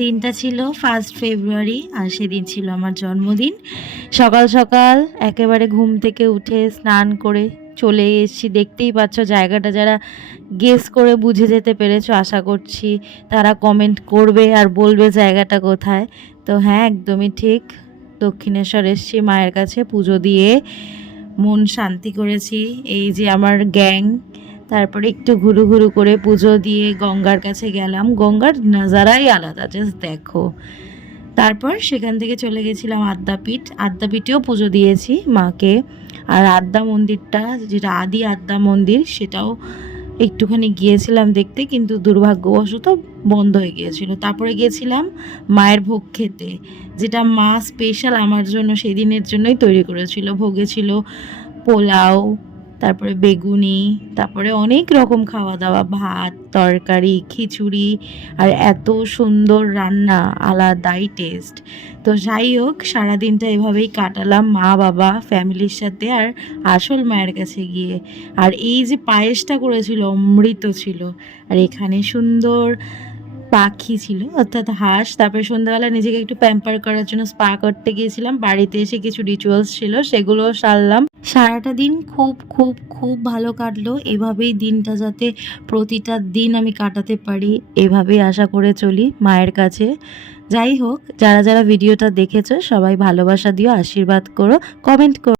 দিনটা ছিল 1 ফেব্রুয়ারি আর সেদিন ছিল আমার জন্মদিন। সকাল সকাল একেবারে ঘুম থেকে উঠে স্নান করে চলে এসেছি। দেখতেই পাচ্ছ জায়গাটা, যারা গেস করে বুঝে যেতে পেরেছো আশা করছি তারা কমেন্ট করবে আর বলবে জায়গাটা কোথায়। তো হ্যাঁ, একদমই ঠিক, দক্ষিণেশ্বর এসেছি মায়ের কাছে পুজো দিয়ে মন শান্তি করেছি। এই যে আমার গ্যাং, তারপরে একটু ঘুরু ঘুরু করে পুজো দিয়ে গঙ্গার কাছে গেলাম। গঙ্গার নাজারাই আলাদা, জাস্ট দেখো। তারপর সেখান থেকে চলে গেছিলাম আদ্যাপীঠ। আদ্যাপীঠেও পুজো দিয়েছি মাকে। আর আদ্যা মন্দিরটা, যেটা আদি আদ্যা মন্দির, সেটাও একটুখানি গিয়েছিলাম দেখতে, কিন্তু দুর্ভাগ্যবশত বন্ধ হয়ে গিয়েছিল। তারপরে গিয়েছিলাম মায়ের ভোগ খেতে, যেটা মা স্পেশাল আমার জন্য সেই দিনের জন্যই তৈরি করেছিল। ভোগে ছিল পোলাও, তারপরে বেগুনি, তারপরে অনেক রকম খাওয়া দাওয়া, ভাত, তরকারি, খিচুড়ি, আর এত সুন্দর রান্না, আলাদাই টেস্ট। তো যাই হোক, সারাদিনটা এভাবেই কাটালাম মা বাবা ফ্যামিলির সাথে আর আসল মায়ের কাছে গিয়ে। আর এই যে পায়েসটা করেছিল অমৃত ছিল। আর এখানে সুন্দর পাখি ছিল, অর্থাৎ হাঁস। তারপরে সন্ধ্যাবেলা নিজেকে একটু প্যাম্পার করার জন্য স্পা করতে গিয়েছিলাম। বাড়িতে এসে কিছু রিচুয়ালস ছিল, সেগুলো সারলাম। সারাটা দিন খুব খুব খুব ভালো কাটলো। এভাবেই দিনটা যাতে প্রতিটা দিন আমি কাটাতে পারি, এভাবেই আশা করে চলি মায়ের কাছে। যাই হোক, যারা যারা ভিডিওটা দেখেছো সবাই ভালোবাসা দিও, আশীর্বাদ করো, কমেন্ট করো।